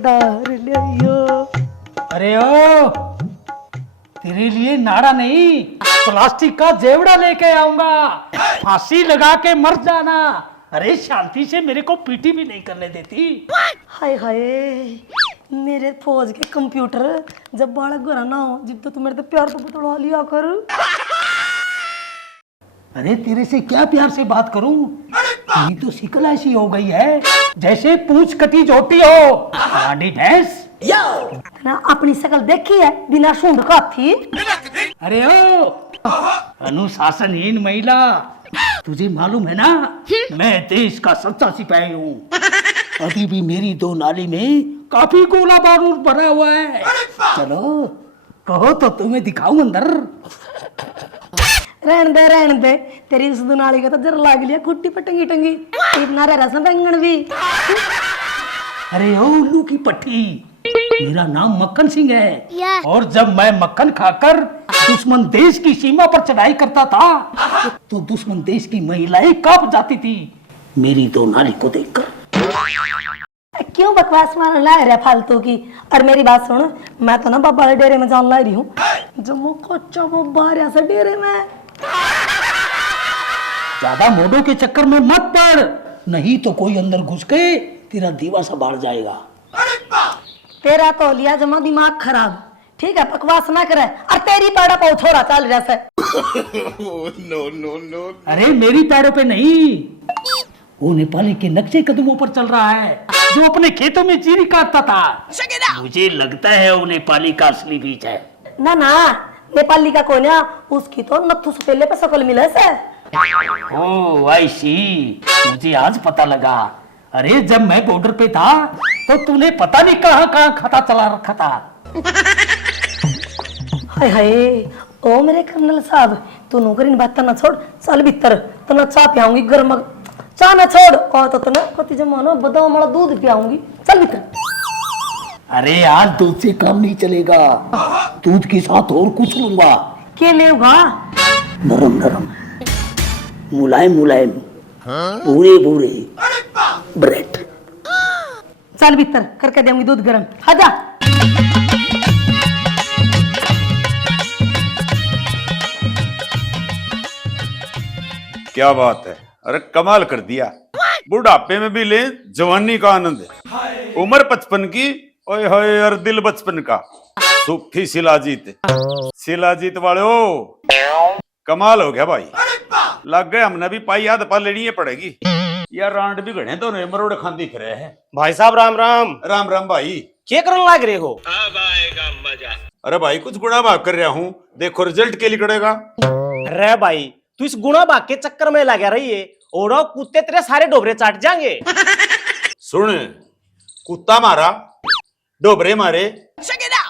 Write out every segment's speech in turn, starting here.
जोरदार लियो। अरे ओ, तेरे लिए नाड़ा नहीं, प्लास्टिक का जेवड़ा लेके आऊंगा, फांसी लगा के मर जाना। अरे शांति से मेरे को पीटी भी नहीं करने देती। हाय हाय, मेरे फौज के कंप्यूटर, जब बालक घर ना हो जब तो तू मेरे तो प्यार तो बतलवा लिया कर। अरे तेरे से क्या प्यार से बात करूं, तेरी तो शिकल ऐसी हो गई है जैसे पूंछ कटी जोटी हो, रानी भैंस। ना अपनी शकल देखी है बिना सूंड का थी। अरे ओ, अनुशासनहीन महिला, तुझे मालूम है ना मैं देश का सच्चा सिपाही हूँ। अभी भी मेरी दो नाली में काफी गोला बारूद भरा हुआ है। चलो कहो तो तुम्हें दिखाऊं अंदर। रहन दे तेरी उस दुनाली का तो जर लाग लिया कुट्टी पे टंगी टंगी, इतना रसन रंगन भी। अरे ओ उल्लू की पट्टी, मेरा नाम मक्खन सिंह है और जब मैं मक्खन खाकर दुश्मन देश की सीमा पर चढ़ाई करता था तो दुश्मन देश की महिलाएं कांप जाती थी मेरी दो नाली को देखकर। क्यों बकवास मार ला रहा फालतू की। और मेरी बात सुन, मैं तो ना बाबा वाले डेरे में जान ला रही हूँ, जम्मू कोच्चा वो बारिया से डेरे में। ज्यादा मोडों के चक्कर में मत पड़, नहीं तो कोई अंदर घुस के तेरा दीवा सा बाढ़ जाएगा। तेरा तो लिया जमा दिमाग खराब, ठीक है बकवास ना करे। और तेरी पैड़ा पर थोड़ा चल रहा है। अरे मेरी पैरों पे नहीं, वो नेपाली के नक्शे कदमों पर चल रहा है जो अपने खेतों में चीनी काटता था। मुझे लगता है वो नेपाली का असली बीज है। ना ना, नेपाली का कोई ना, उसकी तो नथु से पहले पे सकल मिले से। ओह आई सी, मुझे आज पता लगा। अरे जब मैं बॉर्डर पे था तो तूने पता नहीं कहाँ कहाँ खाता चला रखा था। हाय हाय, ओ मेरे कर्नल साहब, तू नौकरी बात ना छोड़, चल भीतर तो ना चाय पियाऊंगी गर्म, चाय ना छोड़ और तो ना कति जमानो बदाम वाला दूध पियाऊंगी, चल भीतर। अरे आज दूध से काम नहीं चलेगा, दूध के साथ और कुछ लूंगा। क्या लेगा? नरम नरम, मुलायम मुलायम, भूरे भूरे ब्रेड। चल भीतर करके देंगी दूध गर्म, आजा। क्या बात है, अरे कमाल कर दिया। बुढ़ापे में भी ले जवानी का आनंद है, उम्र 55 की, ओए होए, और दिल बचपन का। सूफी शिलाजीत, शिलाजीत वाले ओ, कमाल हो गया भाई। लग गए हमने भी पाई याद पा लेनी पड़ेगी यार। रांड भी घड़े तो मरोड़ खांदी फिरे है। भाई साहब राम राम। राम राम भाई, क्या करने लग रहे हो? अब आएगा मजा। अरे भाई कुछ गुणा भाग कर रहा हूँ, देखो रिजल्ट के लिखड़ेगा। अरे भाई तू इस गुणा भाग के चक्कर में लगा रही है और कुत्ते तेरे सारे डोबरे चाट जाएंगे। सुन, कुत्ता मारा, डोबरे मारे,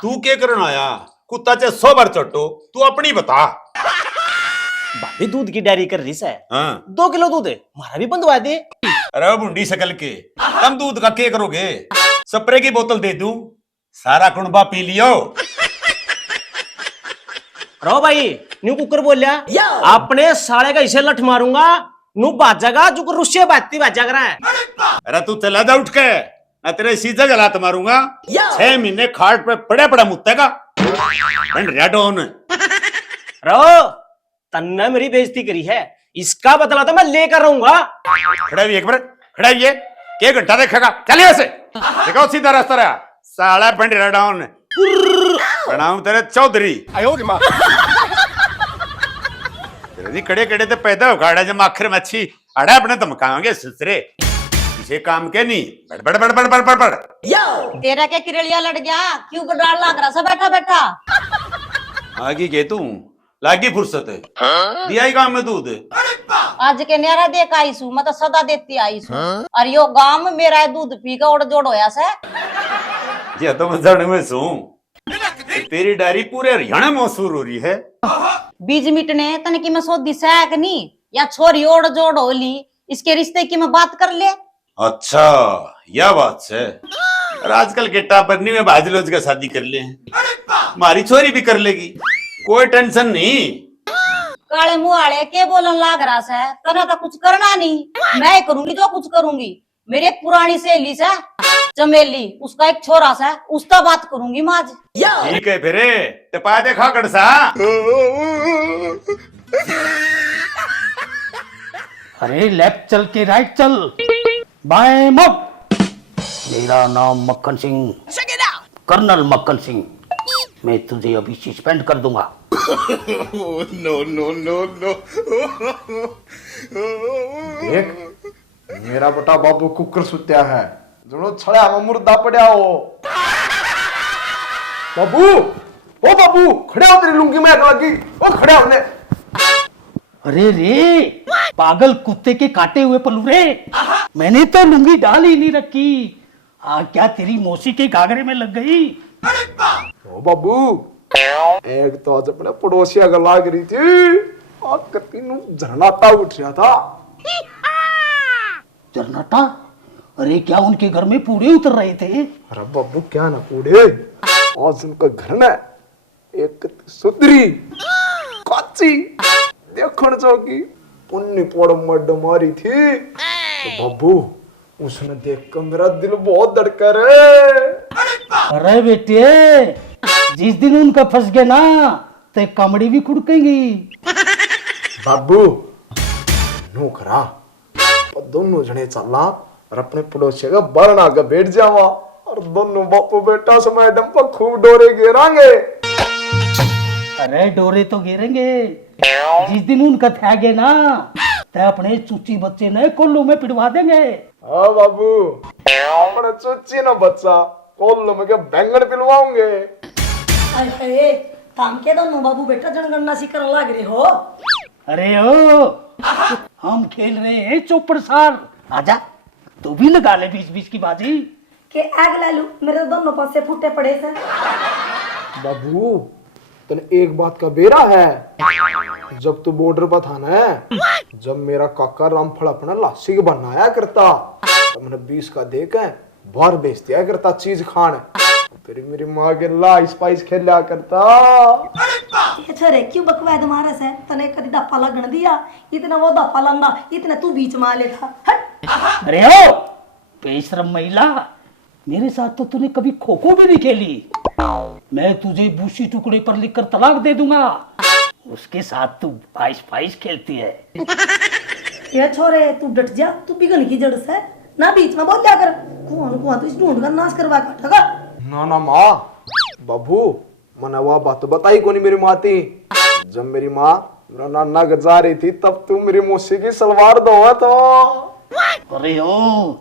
तू क्या करना आया? कुत्ता चाहे 100 बार चट्टो, तू अपनी बता। भाभी दूध की डेयरी कर रही है। हाँ। 2 किलो दूध है, हमारा भी बंधवा दे। अरे बुंडी शकल के, तुम दूध का क्या करोगे? स्प्रे की बोतल दे दूं, सारा कुंबा पी लियो। रो भाई, न्यू कुकर बोल लिया, अपने साले का इसे लठ मारूंगा, नू बाजागा जो रुस्से बाती बाजा कर रहा है। अरे तू चला जा उठ के, मैं तेरे सीधा जलात मारूंगा। 6 महीने खाट पे पड़े पड़ा मुत्तेगा। रो तन्ने मेरी बेइज्जती करी है, इसका बदला तो मैं लेकर रहूंगा। खड़ा भी एक बार, खड़ा ये क्या घंटा देखेगा? चलिए से देखो सीधा रास्ता रहा, साला बंडरा डाउन। प्रणाम तेरे चौधरी। तेरे कड़े कड़े तो पैदा हो गाड़ा जब आखिर मच्छी अड़ा अपने धमकाओगे ससुरे, इसे काम के नहीं। बड़ बड़ बड़ बड़ बड़ बड़ बड़। तेरा क्या किरलिया लड़ गया? क्यों गडार लाग रहा सा बैठा बैठा? आगे के तू लागी फुर्सत है, दिया ही काम में दूध। आज के न्यारा देख आई सू, मैं तो सदा देती आई सू। और यो गांव में मेरा दूध पी का उड़ जोड़ होया से। ये तो मैं जाने में सू, तेरी डायरी पूरे हरियाणा में मशहूर हो रही है। बीज मिटने तन की मैं सोदी सैक नहीं, या छोरी ओढ़ जोड़ होली, इसके रिश्ते की मैं बात कर ले। अच्छा यह बात है। और आजकल के टापरनी में बाजलोज का शादी कर ले, हमारी छोरी भी कर लेगी, कोई टेंशन नहीं। काले मुंह वाले के बोलन लाग रहा से, तना तो कुछ करना नहीं, मैं करूंगी जो कुछ करूंगी। मेरी एक पुरानी सहेली से चमेली उसका एक छोरा सा है, उसका बात करूंगी मैं आज। ठीक है फिर ते पा देखा कड़सा। अरे लेफ्ट चल के राइट चल, बाएं मत। मेरा नाम मक्खन सिंह, कर्नल मक्खन सिंह। मैं तुझे अभी सस्पेंड कर दूंगा। देख मेरा बेटा बाबू कुकर सुत्या है, जो छड़ा में मुर्दा पड़ा हो। बाबू, ओ बाबू, खड़े हो, तेरी लुंगी में आग लगी। ओ खड़े होने। अरे रे पागल कुत्ते के काटे हुए पलूरे, मैंने तो लुंगी डाल ही नहीं रखी। क्या तेरी मौसी के घाघरे में लग गई? ओ बाबू, एक तो आज अपने पड़ोसी अगर लाग रही थी, और कतीनू झरनाता उठ रहा था। जरनाटा? अरे क्या उनके घर में पूरे उतर रहे थे? अरे बाबू क्या ना कूड़े, आज उनका घर में एक सुधरी काची देखण चौकी पुन्नी पड़ मड मारी थी। तो बाबू उसने देख कर मेरा दिल बहुत धड़का रे। अरे बेटे, जिस दिन उनका फंस गया ना, ते कमड़ी भी खुड़केंगी। बाबू नो करा, और दोनों जने चलना और अपने पड़ोसी का बरना आगे बैठ जावा, और दोनों बापू बेटा समय दम पर खूब डोरे गिरांगे। अरे डोरे तो गिरेंगे, जिस दिन उनका था गया ना, ते अपने चूची बच्चे ने कोल्लू में पिटवा देंगे। हाँ बाबू, अपने चुच्ची ना बच्चा कोल्लू में क्या बैंगन पिलवाऊंगे। अरे काम के दोनों बाबू बेटा जनगणना सी करने लग रहे हो। अरे ओ, हम खेल रहे हैं चौपड़ सार। आजा तू भी लगा ले बीच बीच की बाजी। के आग ले लू, मेरे दोनों पास से फूटे पड़े से। बाबू तने एक बात का बेरा है, जब तू बॉर्डर पर था ना, जब मेरा काका रामफल अपना लासी के बनाया करता, तो मैंने 20 का देकर बाहर बेच दिया करता चीज खान। फिर मेरी माँ के ला स्पाइस खेला करता। ये छोरे क्यों बकवाद मारे से? तने कदी दफा लगन दिया, इतना वो दफा लंदा, इतना तू बीच में लेता। हट। अरे ओ बेशरम महिला, मेरे साथ तो तूने कभी खो खो भी नहीं खेली। मैं तुझे बूसी टुकड़े पर लिखकर तलाक दे दूंगा, उसके साथ तू फाइस फाइस खेलती है। ये छोरे तू डट जा, तू बिगन की जड़ से ना बीच में बोल क्या कर। कुआं तू इस ढूंढ कर नाश करवा काटेगा। ना ना माँ, बाबू मैंने वह बात तो बताई को नहीं मेरी माँ थी। जब मेरी माँ मेरा नाना गजा रही थी, तब तू मेरी मौसी की सलवार दो तो। अरे ओ,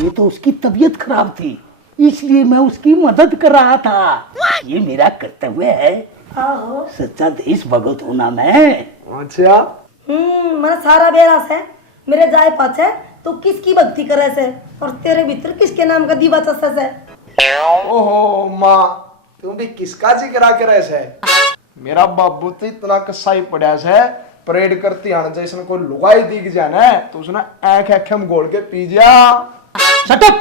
ये तो उसकी तबीयत खराब थी, इसलिए मैं उसकी मदद कर रहा था। ये मेरा कर्तव्य है। आहो सच्चा देश भगत होना मैं। अच्छा मैंने सारा बेरा से मेरे जाए पाछे तो किसकी भक्ति करे से, और तेरे भीतर किसके नाम का दीवा चस्से से। ओहो माँ, तुम भी किसका जिक्र के रहे से? मेरा बाबू तो इतना कसाई पड़ा से, परेड करती आने जैसे कोई लुगाई दिख जाए ना, तो उसने आंख आंखें में घोल के पी जा। Shut up!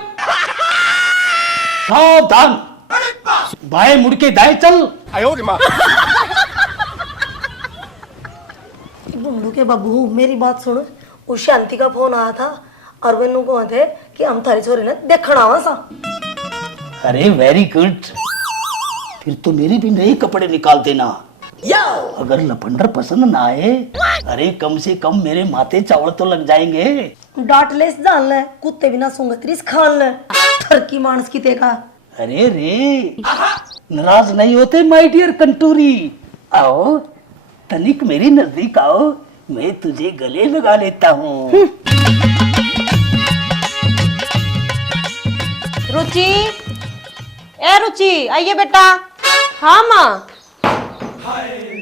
सावधान, बाएं मुड़ के दाएं चल। बुंडू के बाबू मेरी बात सुन, उस शांति का फोन आया था और वे लोग कहे थे कि हम थारी छोरी ने देखना आवा सा। अरे वेरी गुड, फिर तो मेरे भी नए कपड़े निकाल देना। अगर लपंडर पसंद ना आए, अरे कम से कम मेरे माथे चावल तो लग जाएंगे। डांट लेस जान ले, कुत्ते बिना सुंगतरीस खान ले, ठरकी मानस की तेका। अरे रे नाराज नहीं होते माय डियर कंटूरी, आओ तनिक मेरी नजदीक आओ, मैं तुझे गले लगा लेता हूँ। रुचि, ए रुचि आइए बेटा। हाँ माँ।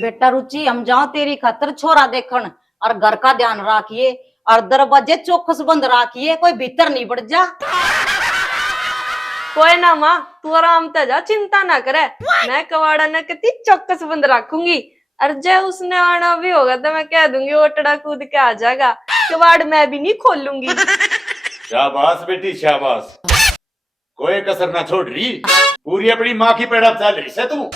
बेटा रुचि हम जाओ तेरी खातर छोरा देखन, और घर का ध्यान रखिए, और दरवाजे चौकस बंद रखिए, कोई भीतर नहीं बढ़ जा। कोई ना माँ, तू आराम ते जा, चिंता ना करे। मैं कवाड़ा न कती चौकस बंद रखूंगी, और जब उसने आना भी होगा तो मैं कह दूंगी ओटड़ा कूद के आ जाएगा, कवाड़ मैं भी नहीं खोलूंगी। शाबाश बेटी शाबाश, कोई कसर ना छोड़ रही, पूरी अपनी माँ की पेड़ा चल रही से तू।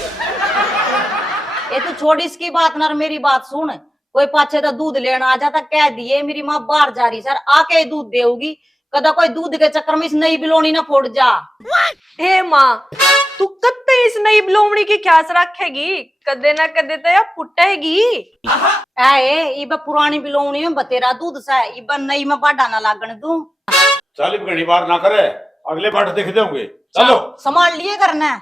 ये तू छोड़ इसकी बात ना, मेरी बात सुन। कोई पाछे तो दूध लेना आ जाता, कह दिए मेरी माँ बाहर जा रही सर, आके दूध देगी, कदा कोई दूध के चक्कर में इस नई बिलोनी ना फोड़ जा। हे माँ, तू कत्ते इस नई बिलोमणी की ख्यास रखेगी, कदे ना कदे तो या फुटेगी। आए इब पुरानी बिलोनी में बतेरा दूध सा है, इब नई में बाडा ना लागण दूं। चालीस घड़ी बार ना करे, अगले बार देख देंगे। चलो संभाल लिए करना है।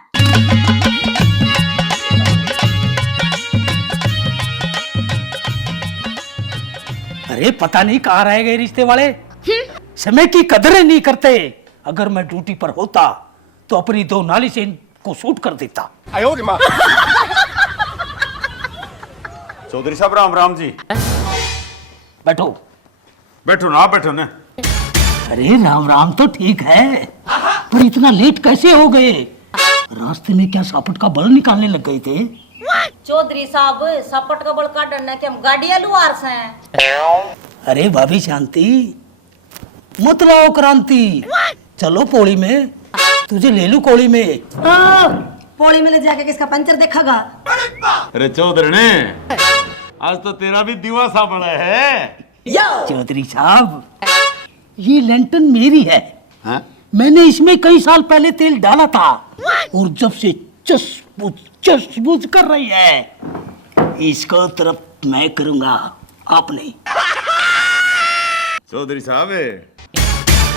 अरे पता नहीं कहाँ रह गए रिश्ते वाले, समय की कदर नहीं करते। अगर मैं ड्यूटी पर होता तो अपनी दो नाली से इनको शूट कर देता। चौधरी साहब राम राम जी। बैठो। बैठो ना, बैठो ना। अरे राम राम तो ठीक है, पर इतना लेट कैसे हो गए? रास्ते में क्या सापट का बल निकालने लग गए थे? चौधरी साहब सपट का बल काटना कि हम गाड़ियां लुआर से हैं। अरे भाभी शांति, मत लाओ क्रांति। चलो पौड़ी में, तुझे ले लू कोड़ी में। पौड़ी में ले जाके किसका पंचर देखागा? अरे चौधरी ने आज तो तेरा भी दीवा सा बड़ा है। चौधरी साहब, ये लैंटर्न मेरी है। हाँ? मैंने इसमें कई साल पहले तेल डाला था और जब से चस कर रही है। इसको तरफ मैं करूंगा, आप नहीं। चौधरी साहब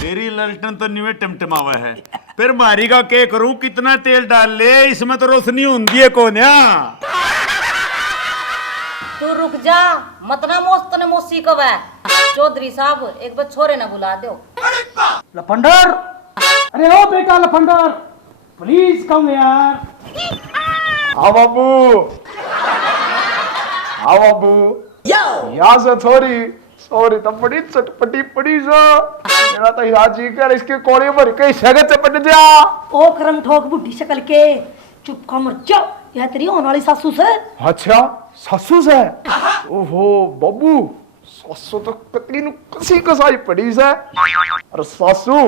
तेरी ललटन तो निवे टमटमावा है, फिर मारी का के करूं, कितना तेल डाल ले, इसमें तो रोशनी होंगी है कोन्या। तू रुक जा, मत ना मोस्त ने मोसी कब है। चौधरी साहब एक बार छोरे ना बुला दो। लफंडर, अरे ओ बेटा लफंडर, प्लीज कम यार। हाँ बाबू, हाँ बाबू, यहाँ से सॉरी तो बड़ी चटपटी पड़ी सा। मेरा तो हिराजी कर इसके कोड़े भर के शगत से पट जा। ओ करम ठोक बुढ़ी शक्ल के, चुप खा मर जा। यह तेरी होने वाली सासू से। अच्छा सासू से? ओहो बाबू, सासू तो कती कसी कसाई पड़ी से। अरे सासू,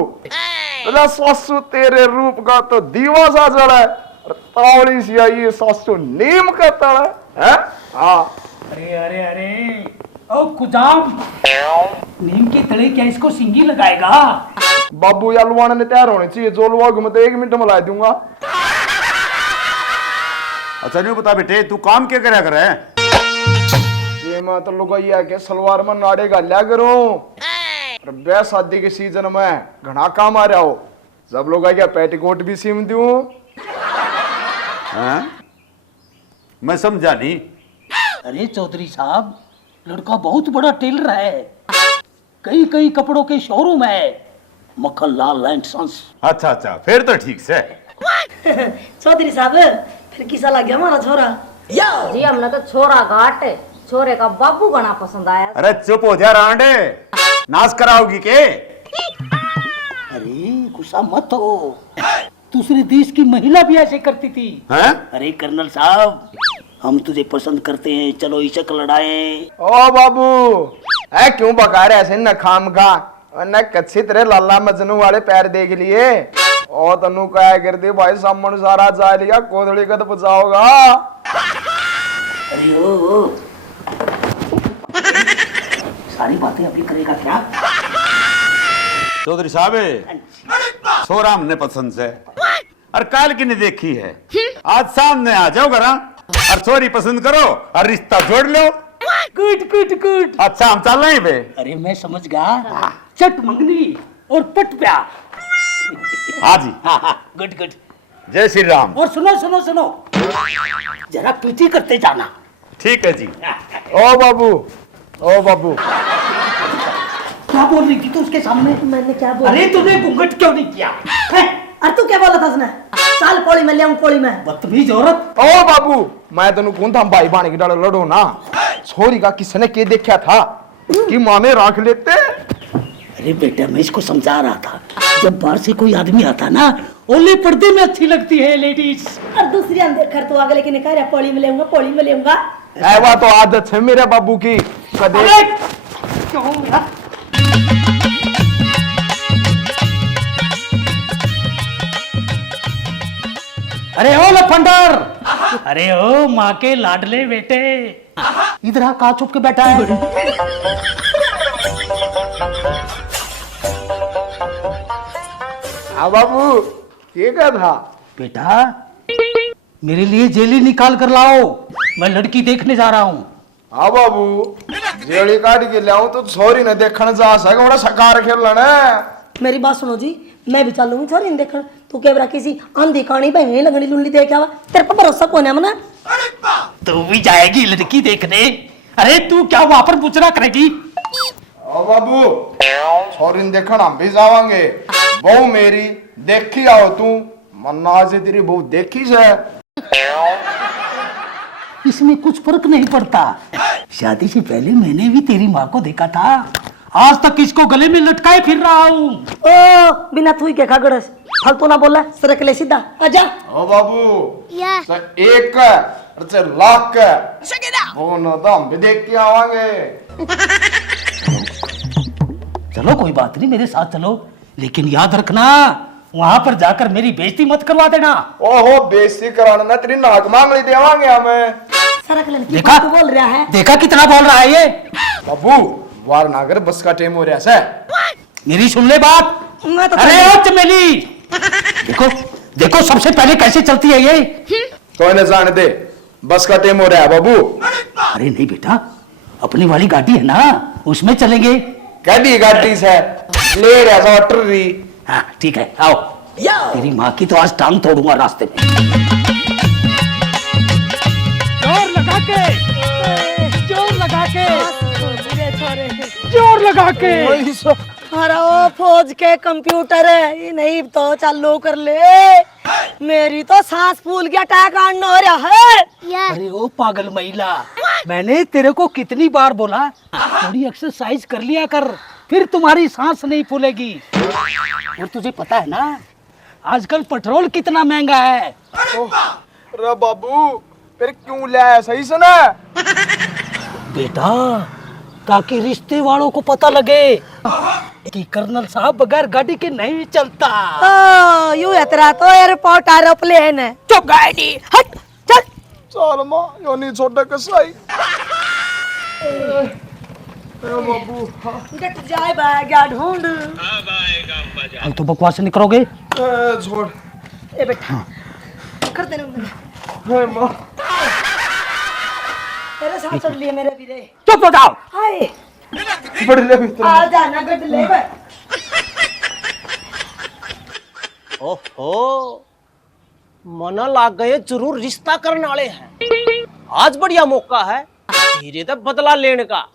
अरे सासू तेरे रूप का तो दीवा सा जड़ा है, तावड़ी सी आई सासू नीम का तड़ा है। हाँ अरे अरे अरे ओ कुजाम, नीम के तले क्या इसको सिंगी लगाएगा? बाबू या लुआने ने तैयार होने चाहिए, जो लुआ मैं तो 1 मिनट में ला दूंगा। अच्छा नहीं बता बेटे, तू काम क्या करा कर है? ये मैं तो लुगाइया के सलवार में नाड़े गालिया करूं। ब्याह शादी के सीजन में घना काम आ रहा हो, जब लोग क्या पेटीकोट भी सीम दूं। मैं समझा नहीं। अरे चौधरी साहब, लड़का बहुत बड़ा टेलर है, कई कपड़ों के शोरूम है, मक्खन लाल एंड सन्स। अच्छा अच्छा, फिर तो ठीक से। चौधरी साहब, फिर किसा लग गया हमारा छोरा? जी हमने तो छोरा घाट, छोरे का बाबू घना पसंद आया। अरे चुप हो जा रांडे, नाश कराओगी के? अरे गुस्सा मत हो, दूसरे देश की महिला भी ऐसे करती थी। हैं? अरे कर्नल साहब, हम तुझे पसंद करते हैं, चलो इशक लड़ाए। ओ बाबू, है क्यों बका रहे ऐसे न खाम खा, न कच्ची तेरे लाला मजनू वाले पैर देख लिए। ओ तनु क्या कर दे भाई, सामने सारा जा लिया, कोदड़ी का तो बचाओगा। अरे ओ सारी बातें अभी करेगा क्या? चौधरी साहब, छोरा हमने पसंद से, और काल की नहीं देखी है, आज सामने आ जाओ घरा और छोरी पसंद करो और रिश्ता जोड़ लो। गुड। अच्छा हम चल रहे हैं बे। अरे मैं समझ गया, चट मंगनी और पट प्यार। हाँ जी, गुड। जय श्री राम। और सुनो, जरा पीछे करते जाना। ठीक है जी। ओ बाबू, ओ बाबू, क्या बोल रही थी तू उसके सामने? मैंने क्या बोला? अरे तूने घूंघट क्यों नहीं किया? अरे तू क्या बोला था उसने? साल पौड़ी में ले आऊं, पौड़ी में। बदतमीज औरत। ओ बाबू, मैं तेन कौन था भाई बाणी की डालो लड़ो ना। छोरी का किसने के देखा था कि माने राख लेते। अरे बेटा, मैं इसको समझा रहा था, जब बाहर से कोई आदमी आता ना, ओले पर्दे में अच्छी लगती है लेडीज। और दूसरी अनदेखर तो आगे लेके निकाल, पौड़ी में ले आऊंगा, पौड़ी में ले आऊंगा। ऐवा तो आदत है मेरे बाबू की। कदे क्यों हो गया? अरे ओ लफंडर, अरे ओ माँ के लाडले बेटे, इधर आ, कहाँ छुप के बैठा है? हाँ बाबू ये क्या था? बेटा मेरे लिए जेली निकाल कर लाओ, मैं लड़की देखने जा रहा हूँ। हाँ बाबू जेड़ी काट के लाऊं तो छोरी न देखने जा सके, बड़ा सकार खेलना है। मेरी बात सुनो जी, मैं भी चलूंगी छोरी देखण। तू क्या किसी आंधी कानी भाई लगनी लुंडी देख आवा, तेरे पर भरोसा कौन है मना? तू भी जाएगी लड़की देखने? अरे तू क्या वहां पर बुचरा करेगी? ओ बाबू छोरी न देखण हम भी जावांगे। बहू मेरी देखी आओ तू, मन्ना से तेरी बहू देखी से। इसमें कुछ फर्क नहीं पड़ता। शादी से पहले मैंने भी तेरी माँ को देखा था, आज तक इसको गले में लटकाए फिर रहा हूँ। ओ बिना तू ही के खागड़स फालतू ना बोला, सरक ले सीधा आजा। ओ बाबू एक अच्छा लाख वो न तो हम भी देख के आवांगे। चलो कोई बात नहीं, मेरे साथ चलो, लेकिन याद रखना वहां पर जाकर मेरी बेइज्जती मत करवा देना। ओहो बेइज्जती कराना ना, तेरी नाक मांगली देवांगे हमें। सरक ले देखा तू बोल रहा है? देखा कितना बोल रहा है ये? बाबू वार नागर बस का टाइम हो रहा है। मेरी सुन ले बात। मैं तो अरे ओ चमेली, देखो देखो सबसे पहले कैसे चलती है ये। तो इन्हें जाने दे, बस का टाइम हो रहा है बाबू। अरे नहीं बेटा, अपनी वाली गाड़ी है ना, उसमें चलेंगे। गाड़ी गाड़ी से ले रहा था ट्री। हाँ ठीक है आओ, तेरी माँ की तो आज टांग तोड़ूंगा रास्ते में। जोर लगा के, जोर लगा के, जोर लगा के। अरे ओ फौज के कंप्यूटर है ये, नहीं तो चालू कर ले। मेरी तो सांस फूल गया, अटैक आना हो रहा है। अरे ओ पागल महिला, मैंने तेरे को कितनी बार बोला थोड़ी एक्सरसाइज कर लिया कर, फिर तुम्हारी सांस नहीं फूलेगी। और तुझे पता है ना आजकल पेट्रोल कितना महंगा है। अरे बाबू फिर क्यों लाया, सही सुना? बेटा ताकि रिश्ते वालों को पता लगे कि कर्नल साहब बगैर गाड़ी के नहीं चलता। यू है तेरा तो एयरपोर्ट एरोप्लेन है। चुप गाड़ी हट चल। चल मां यो नहीं छोड़ के सही। बाबू जट जाए बैगा ढूंढ। अब तो बकवास नहीं करोगे? छोड़ ए बेटा कर देने हे मां, तेरे साथ चल लिए मेरे वीरे। चुप हो जाओ। हाय बड़ ले भीतर। आ जाना गड ले बे। ओहो मना लाग गए, जरूर रिश्ता करने वाले हैं। आज बढ़िया मौका है धीरे तक बदला लेने का।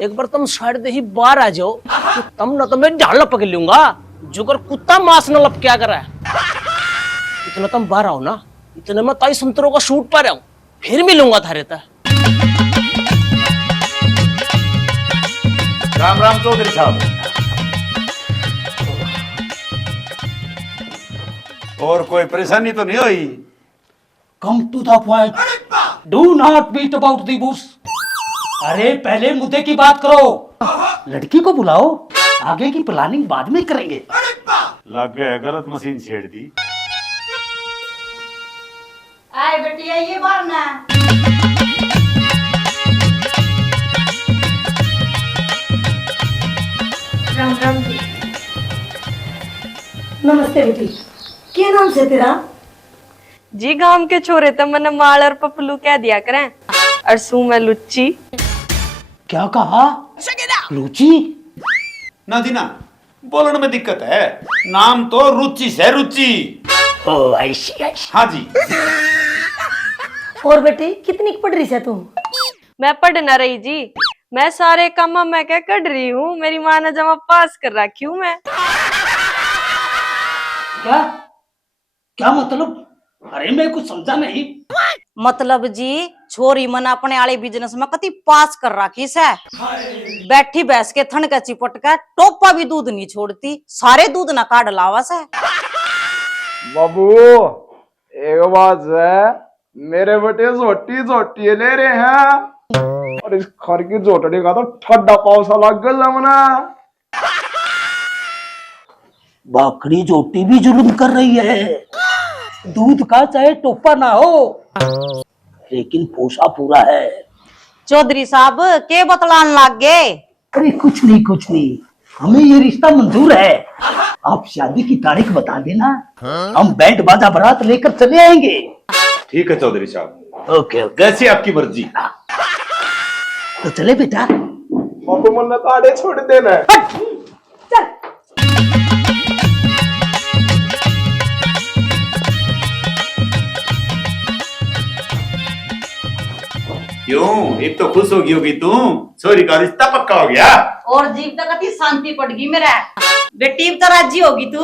एक बार तुम साइड दे ही बाहर आ जाओ, तो तुम न तो मैं ढाल पकड़ लूंगा, जुगर कुत्ता मांस न लप क्या कर रहा है। इतना तुम बाहर आओ ना, इतने मैं ताई संतरों का शूट पर आऊं, फिर मिलूंगा थारे तक। राम राम चौधरी साहब। और कोई परेशानी तो नहीं हुई? Come to the point, do not beat about the bush. अरे पहले मुद्दे की बात करो। लड़की को बुलाओ, आगे की प्लानिंग बाद में करेंगे। लग गए गलत मशीन छेड़ दी। आए बेटिया ये बार ना। राम राम जी। नमस्ते बेटी, क्या नाम से तेरा? जी गांव के छोरे तो मैंने माल और पपलू कह दिया करें, और सू मैं लुच्ची। क्या कहा? रुचि? ना दीना बोलने में दिक्कत है, नाम तो रुचि से रुचि। ओ ऐसी ऐसी। हाँ जी। और बेटी कितनी की पढ़ रही है तू? मैं पढ़ ना रही जी, मैं सारे काम मैं क्या कर रही हूँ, मेरी माँ ने जमा पास कर रखी हूँ मैं। क्या क्या मतलब? अरे मैं कुछ समझा नहीं। मतलब जी छोरी मन अपने आले बिजनेस में कति पास कर रखी से, बैठी बैस के थन का चिपट के टोपा भी दूध नहीं छोड़ती, सारे दूध ना काट लावा से। बाबू एक बात है, मेरे बेटे झोटी झोटी ले रहे हैं, और इस खर की झोटड़ी का तो ठंडा पावसा लग गया जमना। बाकड़ी जोटी भी जुल्म कर रही है, दूध का चाहे टोपा ना हो, लेकिन पोसा पूरा है। चौधरी साहब के बतलान लाग गए? अरे कुछ नहीं कुछ नहीं, हमें ये रिश्ता मंजूर है। आप शादी की तारीख बता देना, हम बैंड बाजा बारात लेकर चले आएंगे। ठीक है चौधरी साहब, ओके ओके, जैसी आपकी मर्जी। तो चले बेटा। बापू मन काड़े छोड़ देना। चल क्यों, एक तो खुश होगी होगी तू, छोरी का रिश्ता पक्का हो गया। और जीव तक कति शांति पड़ गई मेरा बेटी तो राजी होगी तू।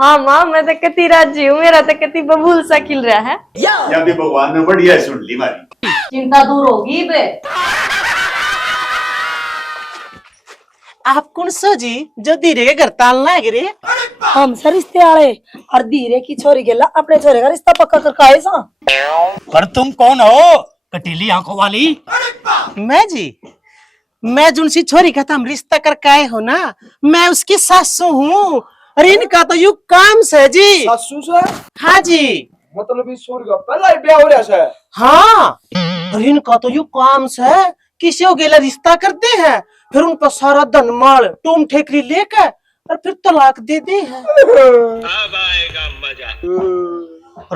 हाँ माँ, मैं तो कति राजी हूँ, मेरा तो कति बबूल सा खिल रहा है। या भी भगवान ने बढ़िया सुन ली मारी। चिंता दूर होगी बे। आप कौन सो जी जो धीरे के घर ताल ना गिरे? हम सर रिश्ते आले और धीरे की छोरी गेला अपने छोरे का रिश्ता पक्का कर काहे सा। पर तुम कौन हो, कटीली आंखों वाली? मैं जी, मैं जुनसी छोरी का हम रिश्ता कर काए हो ना, मैं उसकी सासू हूँ। अरे इनका तो यू काम से जी। सासू से? हाँ जी। मतलब इस सूर्य का पहला ही ब्याह हो रहा है। हाँ, अरे इनका तो यू काम से किसी को गेला रिश्ता करते हैं, फिर उन पर सारा धन माल टूम ठेकरी लेकर और फिर तलाक दे दे हैं। अब आएगा मजा।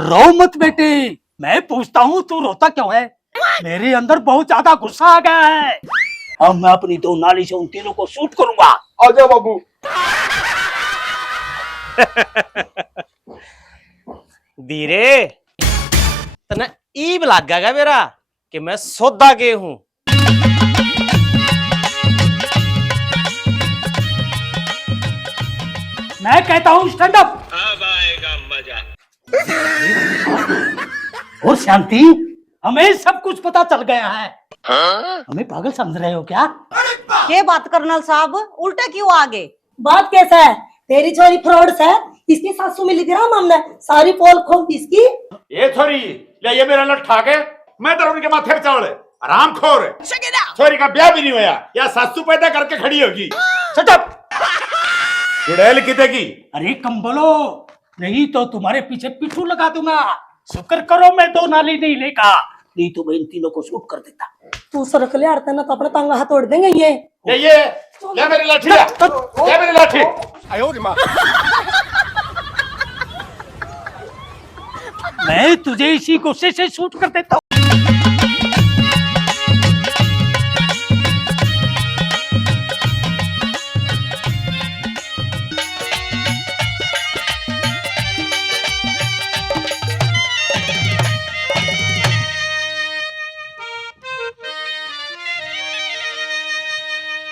रो मत बेटे, मैं पूछता हूँ तू रोता क्यों है? मेरे अंदर बहुत ज्यादा गुस्सा आ गया है। अब मैं अपनी दो नाली से उन तीनों को शूट करूंगा। आजा बाबू। धीरे तना ईब लागेगा मेरा कि मैं सौदा के हूँ। मैं कहता हूँ स्टैंड अप। अब आएगा मजा। और शांति, हमें सब कुछ पता चल गया है। हमें पागल समझ रहे हो क्या? के बात कर्नल साहब, उल्टा क्यों आगे? बात कैसा है, तेरी छोरी फ्रॉड है, इसकी सासू मिली थी ना, हमने सारी पोल खोल दी इसकी। ये छोरी ले, ये मेरा लठ के मैं तो उनके माथे पे चढ़ आराम खोर। छोरी का ब्याह भी नहीं होया, या सासू पैदा करके खड़ी होगी। Shut up. चुड़ैल किते की? अरे कम बोलो, नहीं तो तुम्हारे पीछे पिट्ठू लगा दूंगा। शुक्र करो मैं दो नाली नहीं लेगा, नहीं तो मैं इन तीनों को शूट कर देता। तू सड़क ले आड़ता ना तो अपने टांगा हाथ तोड़ देंगे ये। ये ले मेरी लाठी, ले मेरी लाठी। मैं तुझे इसी गुस्से से शूट कर देता हूँ।